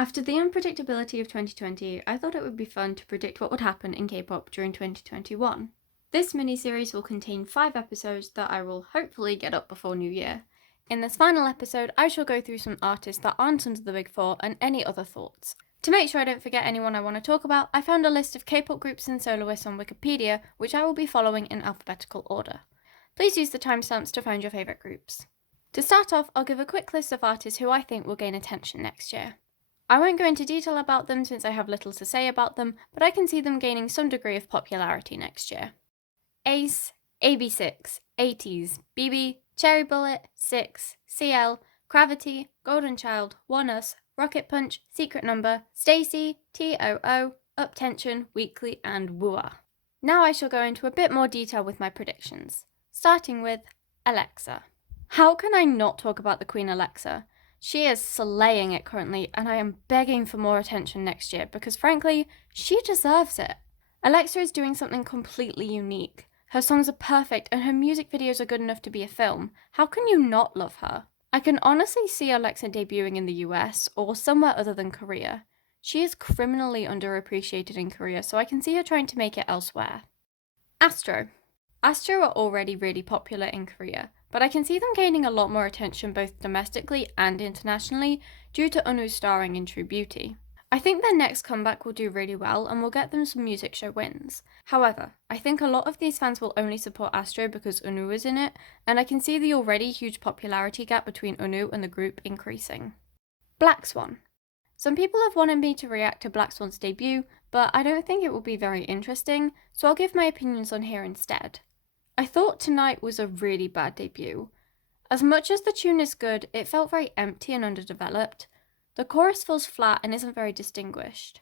After the unpredictability of 2020, I thought it would be fun to predict what would happen in K-pop during 2021. This mini-series will contain 5 episodes that I will hopefully get up before New Year. In this final episode, I shall go through some artists that aren't under the big four and any other thoughts. To make sure I don't forget anyone I want to talk about, I found a list of K-pop groups and soloists on Wikipedia, which I will be following in alphabetical order. Please use the timestamps to find your favourite groups. To start off, I'll give a quick list of artists who I think will gain attention next year. I won't go into detail about them since I have little to say about them, but I can see them gaining some degree of popularity next year. Ace, AB6, 80s, BB, Cherry Bullet, Six, CL, Gravity, Golden Child, One Us, Rocket Punch, Secret Number, Stacy, TOO, Up Tension, Weekly, and Wooa. Now I shall go into a bit more detail with my predictions, starting with Alexa. How can I not talk about the Queen Alexa? She is slaying it currently, and I am begging for more attention next year because, frankly, she deserves it. Alexa is doing something completely unique. Her songs are perfect, and her music videos are good enough to be a film. How can you not love her? I can honestly see Alexa debuting in the US or somewhere other than Korea. She is criminally underappreciated in Korea, so I can see her trying to make it elsewhere. Astro. Astro are already really popular in Korea, but I can see them gaining a lot more attention both domestically and internationally due to Unu starring in True Beauty. I think their next comeback will do really well and will get them some music show wins. However, I think a lot of these fans will only support Astro because Unu is in it, and I can see the already huge popularity gap between Unu and the group increasing. Blackswan. Some people have wanted me to react to Blackswan's debut, but I don't think it will be very interesting, so I'll give my opinions on here instead. I thought Tonight was a really bad debut. As much as the tune is good, it felt very empty and underdeveloped. The chorus feels flat and isn't very distinguished.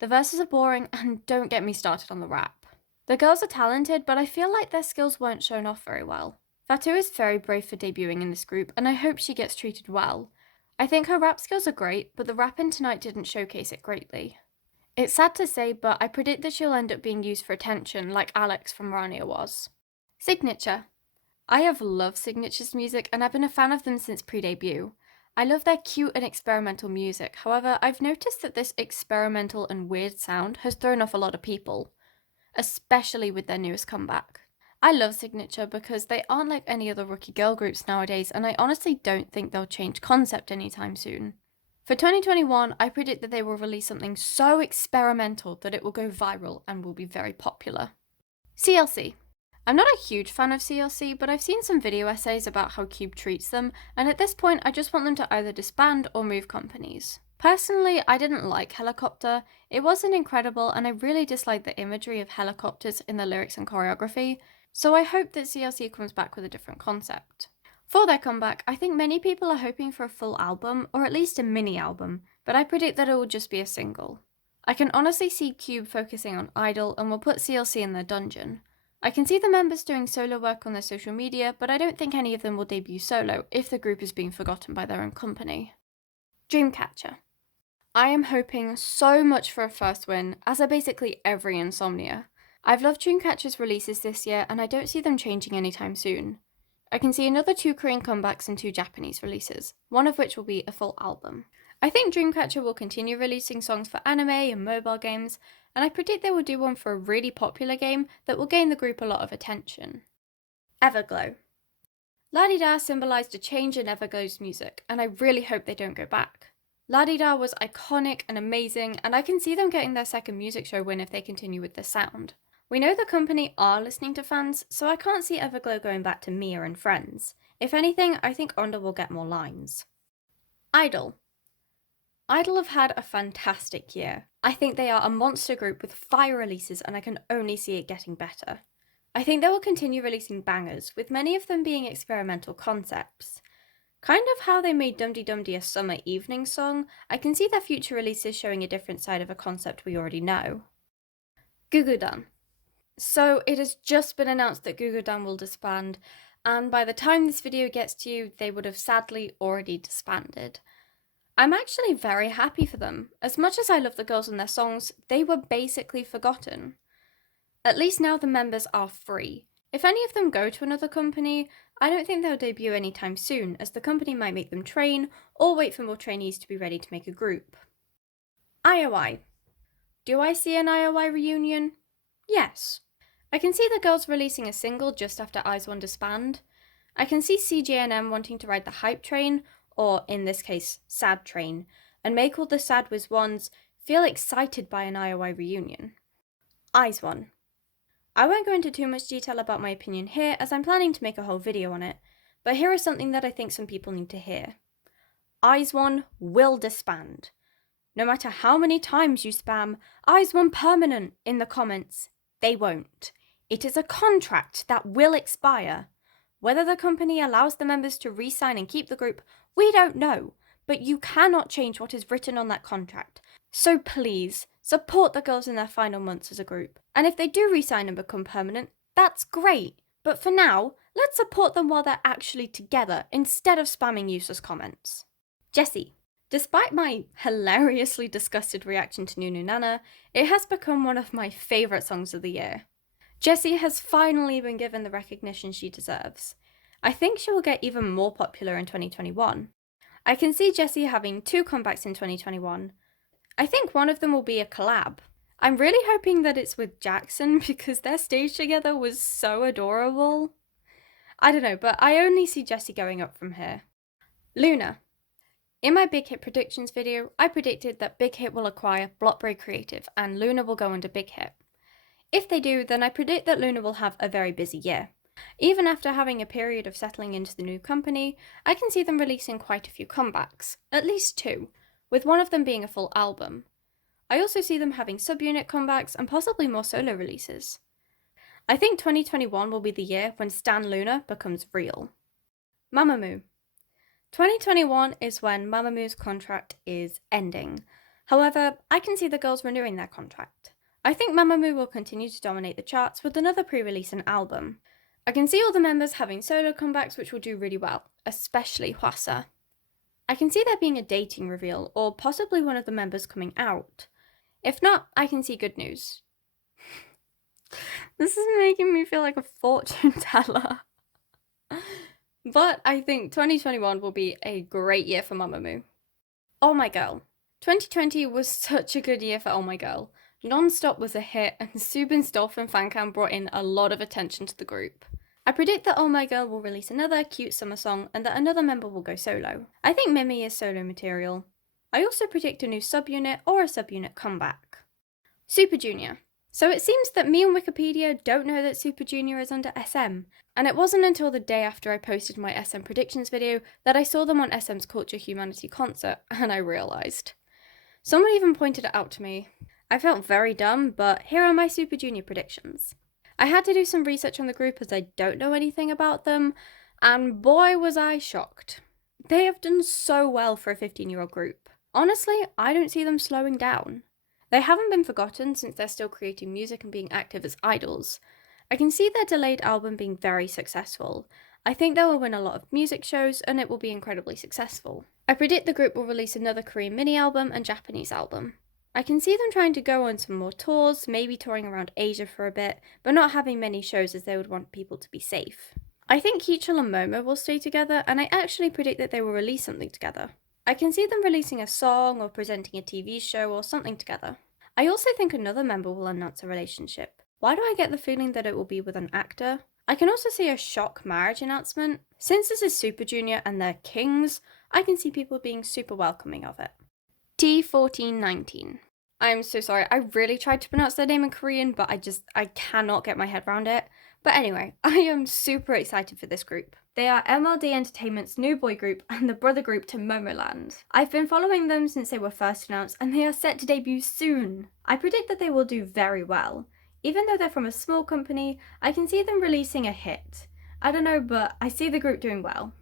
The verses are boring, and don't get me started on the rap. The girls are talented, but I feel like their skills weren't shown off very well. Fatu is very brave for debuting in this group, and I hope she gets treated well. I think her rap skills are great, but the rap in Tonight didn't showcase it greatly. It's sad to say, but I predict that she'll end up being used for attention like Alex from Rania was. Cignature. I have loved Cignature's music, and I've been a fan of them since pre-debut. I love their cute and experimental music, however, I've noticed that this experimental and weird sound has thrown off a lot of people, especially with their newest comeback. I love Cignature because they aren't like any other rookie girl groups nowadays, and I honestly don't think they'll change concept anytime soon. For 2021, I predict that they will release something so experimental that it will go viral and will be very popular. CLC. I'm not a huge fan of CLC, but I've seen some video essays about how Cube treats them, and at this point I just want them to either disband or move companies. Personally, I didn't like Helicopter. It wasn't incredible, and I really disliked the imagery of helicopters in the lyrics and choreography, so I hope that CLC comes back with a different concept. For their comeback, I think many people are hoping for a full album, or at least a mini album, but I predict that it will just be a single. I can honestly see Cube focusing on Idol and will put CLC in their dungeon. I can see the members doing solo work on their social media, but I don't think any of them will debut solo if the group is being forgotten by their own company. Dreamcatcher. I am hoping so much for a first win, as are basically every Insomnia. I've loved Dreamcatcher's releases this year, and I don't see them changing anytime soon. I can see another 2 Korean comebacks and 2 Japanese releases, one of which will be a full album. I think Dreamcatcher will continue releasing songs for anime and mobile games, and I predict they will do one for a really popular game that will gain the group a lot of attention. Everglow. La Di Da symbolised a change in Everglow's music, and I really hope they don't go back. La Di Da was iconic and amazing, and I can see them getting their second music show win if they continue with this sound. We know the company are listening to fans, so I can't see Everglow going back to Mia and Friends. If anything, I think Onda will get more lines. Idol. Idol have had a fantastic year. I think they are a monster group with fire releases, and I can only see it getting better. I think they will continue releasing bangers, with many of them being experimental concepts. Kind of how they made Dum Dee Dum Dee a summer evening song, I can see their future releases showing a different side of a concept we already know. Gugudan. So it has just been announced that Gugudan will disband, and by the time this video gets to you, they would have sadly already disbanded. I'm actually very happy for them. As much as I love the girls and their songs, they were basically forgotten. At least now the members are free. If any of them go to another company, I don't think they'll debut anytime soon, as the company might make them train or wait for more trainees to be ready to make a group. I.O.I. Do I see an I.O.I reunion? Yes. I can see the girls releasing a single just after I.O.I disband. I can see CJNM wanting to ride the hype train, or in this case, sad train, and make all the sad Wiz ones feel excited by an I.O.I reunion. I.O.I. I won't go into too much detail about my opinion here as I'm planning to make a whole video on it, but here is something that I think some people need to hear. I.O.I will disband. No matter how many times you spam I.O.I permanent in the comments, they won't. It is a contract that will expire. Whether the company allows the members to re-sign and keep the group, we don't know, but you cannot change what is written on that contract. So please, support the girls in their final months as a group. And if they do re-sign and become permanent, that's great. But for now, let's support them while they're actually together instead of spamming useless comments. Jessi. Despite my hilariously disgusted reaction to Nunu Nana, it has become one of my favourite songs of the year. Jessi has finally been given the recognition she deserves. I think she will get even more popular in 2021. I can see Jessi having 2 comebacks in 2021. I think one of them will be a collab. I'm really hoping that it's with Jackson because their stage together was so adorable. I don't know, but I only see Jessi going up from here. Loona. In my Big Hit predictions video, I predicted that Big Hit will acquire Blockberry Creative and Loona will go under Big Hit. If they do, then I predict that Loona will have a very busy year. Even after having a period of settling into the new company, I can see them releasing quite a few comebacks, at least 2, with one of them being a full album. I also see them having subunit comebacks and possibly more solo releases. I think 2021 will be the year when Stan Loona becomes real. Mamamoo. 2021 is when Mamamoo's contract is ending. However, I can see the girls renewing their contract. I think Mamamoo will continue to dominate the charts with another pre-release and album. I can see all the members having solo comebacks which will do really well, especially Hwasa. I can see there being a dating reveal, or possibly one of the members coming out. If not, I can see good news. This is making me feel like a fortune teller. But I think 2021 will be a great year for Mamamoo. Oh My Girl. 2020 was such a good year for Oh My Girl. Non-Stop was a hit and Subin's Dolphin Fancam brought in a lot of attention to the group. I predict that Oh My Girl will release another cute summer song and that another member will go solo. I think Mimi is solo material. I also predict a new subunit or a subunit comeback. Super Junior. So it seems that me and Wikipedia don't know that Super Junior is under SM, and it wasn't until the day after I posted my SM predictions video that I saw them on SM's Culture Humanity concert, and I realised. Someone even pointed it out to me. I felt very dumb, but here are my Super Junior predictions. I had to do some research on the group as I don't know anything about them, and boy was I shocked. They have done so well for a 15-year-old group. Honestly, I don't see them slowing down. They haven't been forgotten since they're still creating music and being active as idols. I can see their delayed album being very successful. I think they will win a lot of music shows and it will be incredibly successful. I predict the group will release another Korean mini-album and Japanese album. I can see them trying to go on some more tours, maybe touring around Asia for a bit, but not having many shows as they would want people to be safe. I think Heechul and Momo will stay together, and I actually predict that they will release something together. I can see them releasing a song or presenting a TV show or something together. I also think another member will announce a relationship. Why do I get the feeling that it will be with an actor? I can also see a shock marriage announcement. Since this is Super Junior and they're kings, I can see people being super welcoming of it. T1419. I'm so sorry, I really tried to pronounce their name in Korean, but I cannot get my head around it. But anyway, I am super excited for this group. They are MLD Entertainment's new boy group and the brother group to Momoland. I've been following them since they were first announced and they are set to debut soon. I predict that they will do very well. Even though they're from a small company, I can see them releasing a hit. I don't know, but I see the group doing well.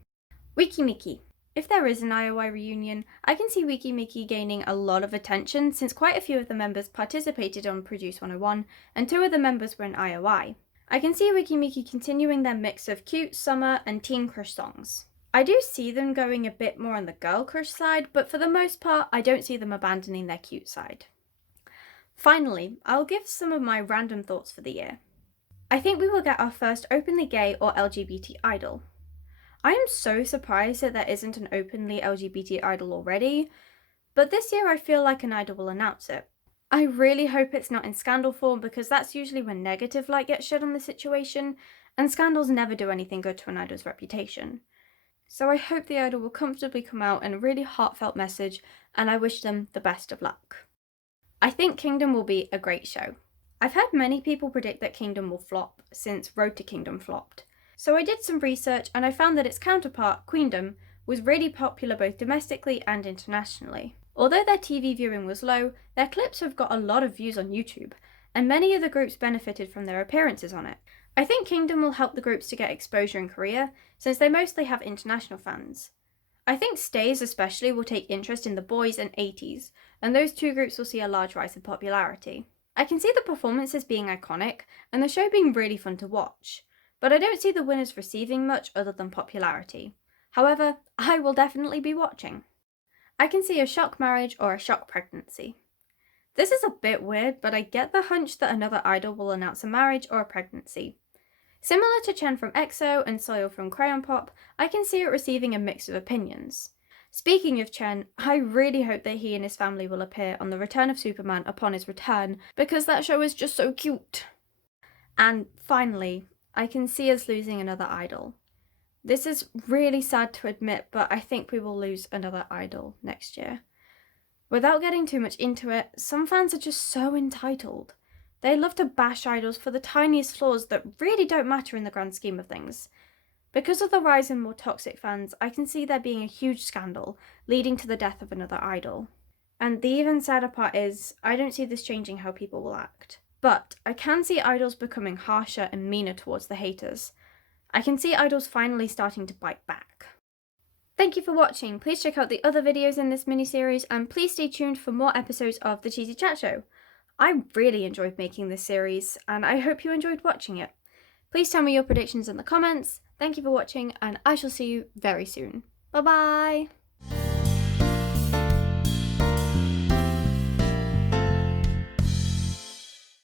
Weki Meki. If there is an I.O.I reunion, I can see Weki Meki gaining a lot of attention since quite a few of the members participated on Produce 101 and 2 of the members were in I.O.I. I can see Weki Meki continuing their mix of cute, summer, and teen crush songs. I do see them going a bit more on the girl crush side, but for the most part, I don't see them abandoning their cute side. Finally, I'll give some of my random thoughts for the year. I think we will get our first openly gay or LGBT idol. I am so surprised that there isn't an openly LGBT idol already. But this year I feel like an idol will announce it. I really hope it's not in scandal form, because that's usually when negative light gets shed on the situation, and scandals never do anything good to an idol's reputation. So I hope the idol will comfortably come out in a really heartfelt message, and I wish them the best of luck. I think Kingdom will be a great show. I've heard many people predict that Kingdom will flop, since Road to Kingdom flopped. So I did some research and I found that its counterpart, Queendom, was really popular both domestically and internationally. Although their TV viewing was low, their clips have got a lot of views on YouTube, and many of the groups benefited from their appearances on it. I think Kingdom will help the groups to get exposure in Korea, since they mostly have international fans. I think Stays especially will take interest in the boys and 80s, and those two groups will see a large rise in popularity. I can see the performances being iconic, and the show being really fun to watch, but I don't see the winners receiving much other than popularity. However, I will definitely be watching. I can see a shock marriage or a shock pregnancy. This is a bit weird, but I get the hunch that another idol will announce a marriage or a pregnancy. Similar to Chen from EXO and Soil from Crayon Pop, I can see it receiving a mix of opinions. Speaking of Chen, I really hope that he and his family will appear on The Return of Superman upon his return, because that show is just so cute. And finally, I can see us losing another idol. This is really sad to admit, but I think we will lose another idol next year. Without getting too much into it, some fans are just so entitled. They love to bash idols for the tiniest flaws that really don't matter in the grand scheme of things. Because of the rise in more toxic fans, I can see there being a huge scandal, leading to the death of another idol. And the even sadder part is, I don't see this changing how people will act. But I can see idols becoming harsher and meaner towards the haters. I can see idols finally starting to bite back. Thank you for watching. Please check out the other videos in this mini-series, and please stay tuned for more episodes of The Cheesy Chat Show. I really enjoyed making this series, and I hope you enjoyed watching it. Please tell me your predictions in the comments. Thank you for watching, and I shall see you very soon. Bye bye!